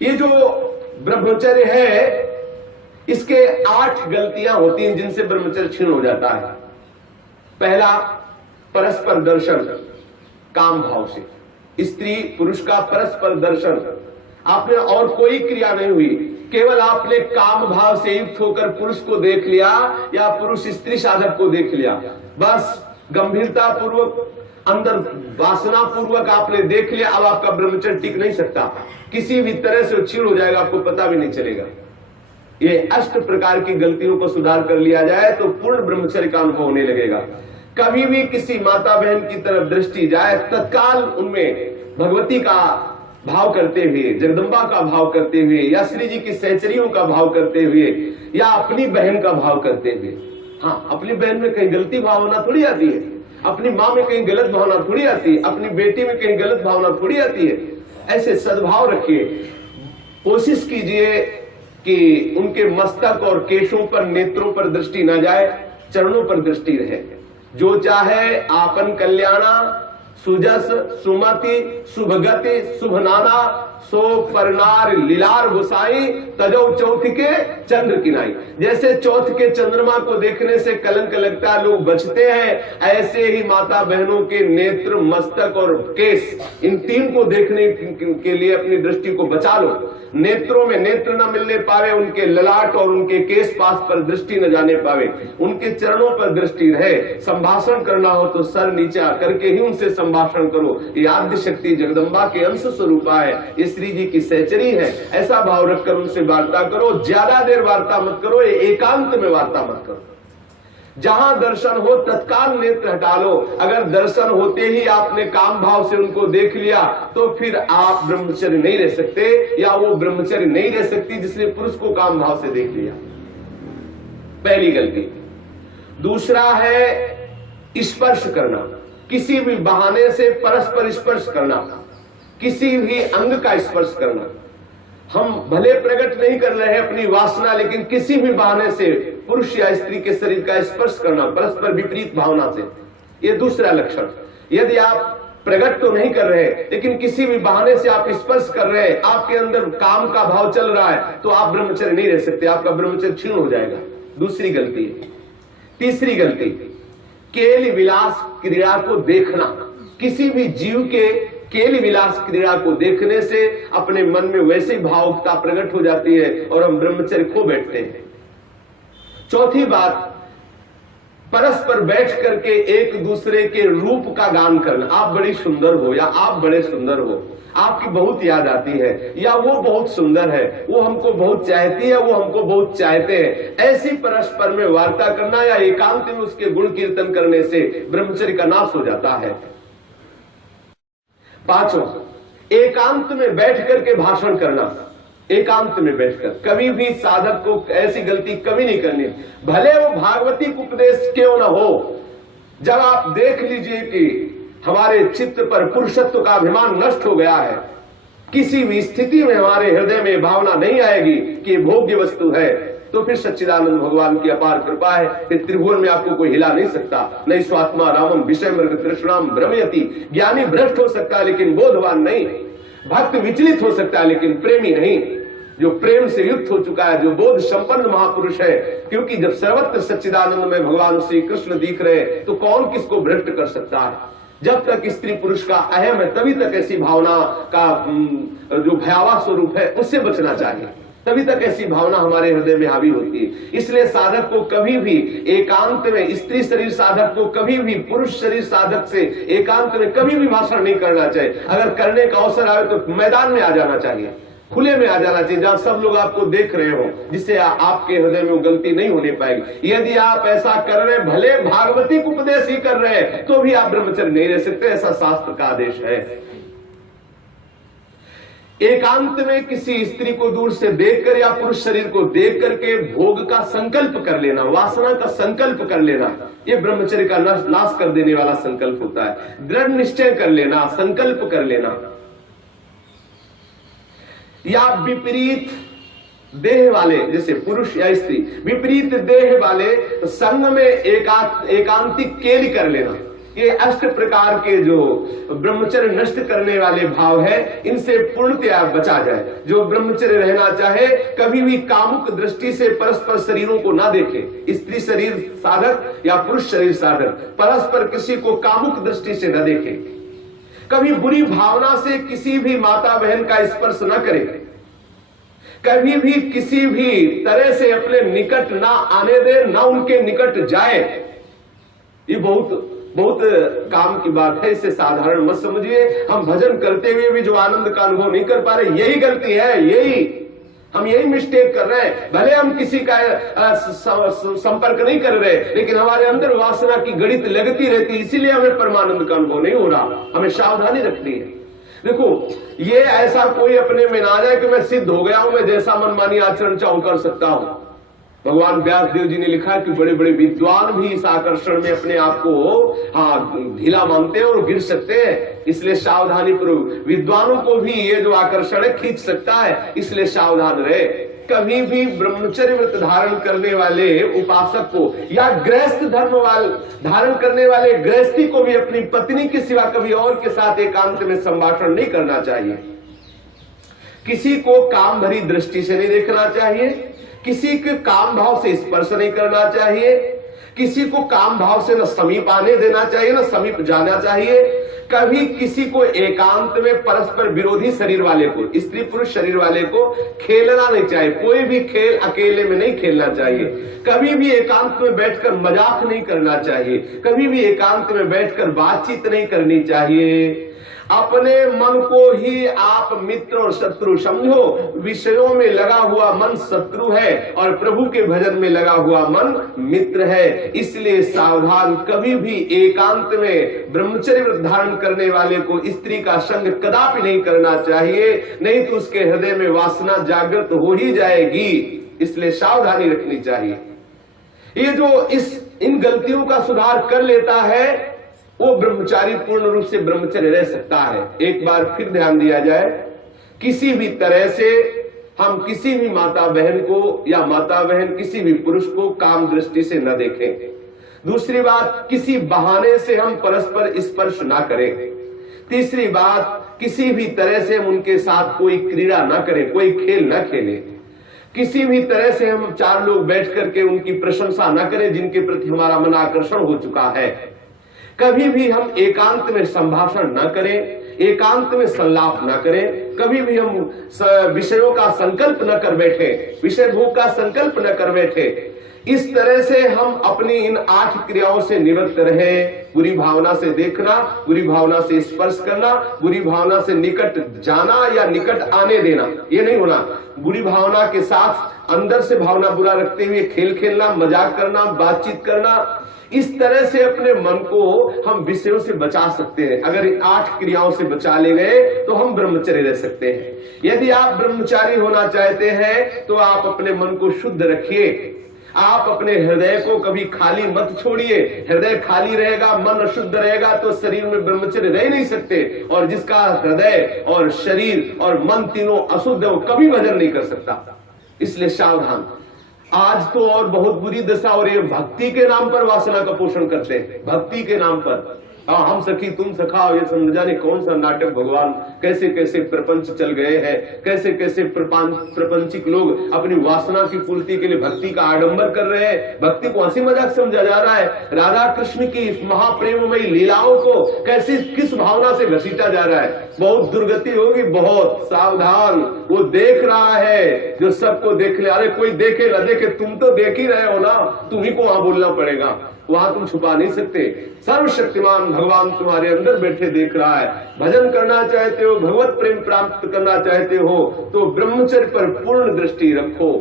ये जो ब्रह्मचर्य है, इसके 8 गलतियां होती हैं जिनसे ब्रह्मचर्य क्षीण हो जाता है। पहला, परस्पर दर्शन काम भाव से। स्त्री पुरुष का परस्पर दर्शन, आपने और कोई क्रिया नहीं हुई, केवल आपने काम भाव से युक्त होकर पुरुष को देख लिया या पुरुष स्त्री साधक को देख लिया, बस गंभीरता पूर्वक अंदर वासना पूर्वक आपने देख लिया। अब आपका ब्रह्मचर्य टिक नहीं सकता, किसी भी तरह से क्षीण हो जाएगा, आपको पता भी नहीं चलेगा। ये 8 प्रकार की गलतियों को सुधार कर लिया जाए तो पूर्ण ब्रह्मचर्य का अनुभव होने लगेगा। कभी भी किसी माता बहन की तरफ दृष्टि जाए, तत्काल उनमें भगवती का भाव करते हुए, जगदम्बा का भाव करते हुए, या श्री जी की सहचरियों का भाव करते हुए, या अपनी बहन का भाव करते हुए। हाँ, अपनी बहन में कहीं गलती भावना थोड़ी आती है, अपनी माँ में कहीं गलत भावना थोड़ी आती है, अपनी बेटी में कहीं गलत भावना थोड़ी आती है। ऐसे सद्भाव रखिए, कोशिश कीजिए कि उनके मस्तक और केशों पर, नेत्रों पर दृष्टि न जाए, चरणों पर दृष्टि रहे। जो चाहे आपन कल्याणा, सुजस सुमति शुभगति शुभनाना, सो परनार लीलार गुसाई, तजो चौथ के चंद्र किनाई। जैसे चौथ के चंद्रमा को देखने से कलंक लगता है, लोग बचते हैं, ऐसे ही माता बहनों के नेत्र, मस्तक और केस, इन 3 को देखने के लिए अपनी दृष्टि को बचा लो। नेत्रों में नेत्र न मिलने पावे, उनके ललाट और उनके केस पास पर दृष्टि न जाने पावे, उनके चरणों पर दृष्टि रहे। संभाषण करना हो तो सर नीचा करके ही उनसे संभाषण करो। ये आद्य शक्ति जगदम्बा के अंश स्वरूपा है, ये श्री जी की सहचरी है। ऐसा भाव रखकर उनसे वार्ता करो। ज्यादा देर वार्ता मत करो, ये एकांत में वार्ता मत करो। जहां दर्शन हो तत्काल नेत्र हटा लो। अगर दर्शन होते ही आपने काम भाव से उनको देख लिया तो फिर आप ब्रह्मचर्य नहीं रह सकते, या वो ब्रह्मचर्य नहीं रह सकती जिसने पुरुष को काम भाव से देख लिया। पहली गलती। दूसरा है स्पर्श करना, किसी भी बहाने से परस्पर स्पर्श करना, किसी भी अंग का स्पर्श करना। हम भले प्रकट नहीं कर रहे हैं अपनी वासना, लेकिन किसी भी बहाने से पुरुष या स्त्री के शरीर का स्पर्श करना परस्पर विपरीत भावना से, यह दूसरा लक्षण। यदि आप प्रकट तो नहीं कर रहे लेकिन किसी भी बहाने से आप स्पर्श कर रहे हैं, आपके अंदर काम का भाव चल रहा है, तो आप ब्रह्मचर्य नहीं रह सकते, आपका ब्रह्मचर्य क्षीण हो जाएगा। दूसरी गलती। तीसरी गलती, केल विलास क्रीड़ा को देखना। किसी भी जीव के केल विलास क्रीड़ा को देखने से अपने मन में वैसी भावुकता प्रकट हो जाती है और हम ब्रह्मचर्य खो बैठते हैं। चौथी बात, परस्पर बैठ करके एक दूसरे के रूप का गान करना। आप बड़ी सुंदर हो, या आप बड़े सुंदर हो, आपकी बहुत याद आती है, या वो बहुत सुंदर है, वो हमको बहुत चाहती है, वो हमको बहुत चाहते हैं। ऐसी परस्पर में वार्ता करना या एकांत में उसके गुण कीर्तन करने से ब्रह्मचर्य का नाश हो जाता है। पांचों, एकांत में बैठ करके भाषण करना। एकांत में बैठकर कभी भी साधक को ऐसी गलती कभी नहीं करनी, भले वो भागवती उपदेश क्यों ना हो। जब आप देख लीजिए कि हमारे चित्त पर पुरुषत्व का अभिमान नष्ट हो गया है, किसी भी स्थिति में हमारे हृदय में भावना नहीं आएगी कि ये भोग्य वस्तु है, तो फिर सच्चिदानंद भगवान की अपार कृपा है। फिर त्रिभुवन में आपको कोई हिला नहीं सकता। नहीं स्वात्मा रामम विषय मृग तृष्णाम भ्रमयति। ज्ञानी भ्रष्ट हो सकता है लेकिन बोधवान नहीं, भक्त विचलित हो सकता है लेकिन प्रेमी नहीं। जो प्रेम से युक्त हो चुका है, जो बोध संपन्न महापुरुष है, क्योंकि जब सर्वत्र सच्चिदानंद में भगवान श्री कृष्ण दिख रहे तो कौन किसको भ्रष्ट कर सकता है। जब तक स्त्री पुरुष का अहम है तभी तक ऐसी भावना का जो भयावह स्वरूप है उससे बचना चाहिए, तभी तक ऐसी भावना हमारे हृदय में हावी होती है। इसलिए साधक को कभी भी एकांत में, स्त्री शरीर साधक को कभी भी पुरुष शरीर साधक से एकांत में कभी भी भाषण नहीं करना चाहिए। अगर करने का अवसर आए तो मैदान में आ जाना चाहिए, खुले में आ जाना चाहिए, जहां सब लोग आपको देख रहे हो, जिससे आपके हृदय में वो गलती नहीं होने पाएगी। यदि आप ऐसा कर रहे, भले भागवती उपदेश ही कर रहे हैं, तो भी आप ब्रह्मचर्य नहीं रह सकते, ऐसा शास्त्र का आदेश है। एकांत में किसी स्त्री को दूर से देखकर या पुरुष शरीर को देख करके भोग का संकल्प कर लेना, वासना का संकल्प कर लेना, ये ब्रह्मचर्य का नाश कर देने वाला संकल्प होता है। दृढ़ निश्चय कर लेना, संकल्प कर लेना। या विपरीत देह वाले, जैसे पुरुष या स्त्री, विपरीत देह वाले संग में एकांतिक केली कर लेना। ये अष्ट प्रकार के जो ब्रह्मचर्य नष्ट करने वाले भाव है, इनसे पूर्णतया बचा जाए। जो ब्रह्मचर्य रहना चाहे कभी भी कामुक दृष्टि से परस्पर शरीरों को ना देखे, स्त्री शरीर साधक या पुरुष शरीर साधक परस्पर किसी को कामुक दृष्टि से न देखे, कभी बुरी भावना से किसी भी माता बहन का स्पर्श न करे, कभी भी किसी भी तरह से अपने निकट ना आने दे, ना उनके निकट जाए। ये बहुत बहुत काम की बात है, इसे साधारण मत समझिए। हम भजन करते हुए भी जो आनंद का अनुभव नहीं कर पा रहे, यही गलती है, हम यही मिस्टेक कर रहे हैं। भले हम किसी का संपर्क नहीं कर रहे, लेकिन हमारे अंदर वासना की गणित लगती रहती, इसीलिए हमें परमानंद का अनुभव नहीं हो रहा। हमें सावधानी रखनी है। देखो, ये ऐसा कोई अपने में ना जाए कि मैं सिद्ध हो गया हूं, मैं जैसा मनमानी आचरण चाहूं कर सकता हूं। भगवान व्यास देव जी ने लिखा है कि बड़े बड़े विद्वान भी इस आकर्षण में अपने आप को ढीला मानते हैं और गिर सकते हैं। इसलिए सावधानी पूर्वक, विद्वानों को भी ये जो आकर्षण है खींच सकता है, इसलिए सावधान रहे। कभी भी ब्रह्मचर्य व्रत धारण करने वाले उपासक को या गृहस्थ धर्म धारण करने वाले गृहस्थी को भी अपनी पत्नी के सिवा कभी और के साथ एकांत में संभाषण नहीं करना चाहिए। किसी को काम भरी दृष्टि से नहीं देखना चाहिए, किसी के काम भाव से स्पर्श नहीं करना चाहिए, किसी को काम भाव से न समीप आने देना चाहिए न समीप जाना चाहिए। कभी किसी को एकांत में परस्पर विरोधी शरीर वाले को, स्त्री पुरुष शरीर वाले को खेलना नहीं चाहिए। कोई भी खेल अकेले में नहीं खेलना चाहिए। कभी भी एकांत में बैठकर मजाक नहीं करना चाहिए, कभी भी एकांत में बैठकर बातचीत नहीं करनी चाहिए। अपने मन को ही आप मित्र और शत्रु समझो। विषयों में लगा हुआ मन शत्रु है और प्रभु के भजन में लगा हुआ मन मित्र है। इसलिए सावधान, कभी भी एकांत में ब्रह्मचर्य व्रत धारण करने वाले को स्त्री का संग कदापि नहीं करना चाहिए, नहीं तो उसके हृदय में वासना जागृत हो ही जाएगी। इसलिए सावधानी रखनी चाहिए। ये जो इन गलतियों का सुधार कर लेता है, वो ब्रह्मचारी पूर्ण रूप से ब्रह्मचर्य रह सकता है। एक बार फिर ध्यान दिया जाए, किसी भी तरह से हम किसी भी माता बहन को या माता बहन किसी भी पुरुष को काम दृष्टि से न देखें। दूसरी बात, किसी बहाने से हम परस्पर स्पर्श ना करें। तीसरी बात, किसी भी तरह से हम उनके साथ कोई क्रीड़ा ना करें, कोई खेल ना खेलें। किसी भी तरह से हम चार लोग बैठ करके उनकी प्रशंसा ना करें जिनके प्रति हमारा मन आकर्षण हो चुका है। कभी भी हम एकांत में संभाषण न करें, एकांत में संलाप न करें। कभी भी हम विषयों का संकल्प न कर बैठे, विषय भोग का संकल्प न कर बैठे। इस तरह से हम अपनी इन 8 क्रियाओं से निवृत्त रहे। बुरी भावना से देखना, बुरी भावना से स्पर्श करना, बुरी भावना से निकट जाना या निकट आने देना, ये नहीं होना। बुरी भावना के साथ अंदर से भावना बुरा रखते हुए खेल खेलना, मजाक करना, बातचीत करना, इस तरह से अपने मन को हम विषयों से बचा सकते हैं। अगर 8 क्रियाओं से बचा ले गए तो हम ब्रह्मचर्य रह सकते हैं। यदि आप ब्रह्मचारी होना चाहते हैं तो आप अपने मन को शुद्ध रखिए। आप अपने हृदय को कभी खाली मत छोड़िए। हृदय खाली रहेगा, मन अशुद्ध रहेगा तो शरीर में ब्रह्मचर्य रह नहीं सकते। और जिसका हृदय और शरीर और मन तीनों अशुद्ध है, वो कभी भजन नहीं कर सकता। इसलिए सावधान। आज तो और बहुत बुरी दशा हो रही है, भक्ति के नाम पर वासना का पोषण करते हैं। भक्ति के नाम पर हम सखी तुम सखा, ये समझ जाने कौन सा नाटक। भगवान कैसे कैसे प्रपंच चल गए हैं, कैसे कैसे प्रपंचिक लोग अपनी वासना की पूर्ति के लिए भक्ति का आडंबर कर रहे हैं। भक्ति को हंसी मजाक समझा जा रहा है। राधा कृष्ण की इस महाप्रेममयी लीलाओं को कैसे किस भावना से घसीटा जा रहा है। बहुत दुर्गति होगी, बहुत सावधान। वो देख रहा है जो सबको देख ले। अरे कोई देखे न देखे, तुम तो देख ही रहे हो ना, तुम्ही को वहां बोलना पड़ेगा, वहां तुम छुपा नहीं सकते। सर्वशक्तिमान भगवान तुम्हारे अंदर बैठे देख रहा है। भजन करना चाहते हो, भगवत प्रेम प्राप्त करना चाहते हो तो ब्रह्मचर्य पर पूर्ण दृष्टि रखो।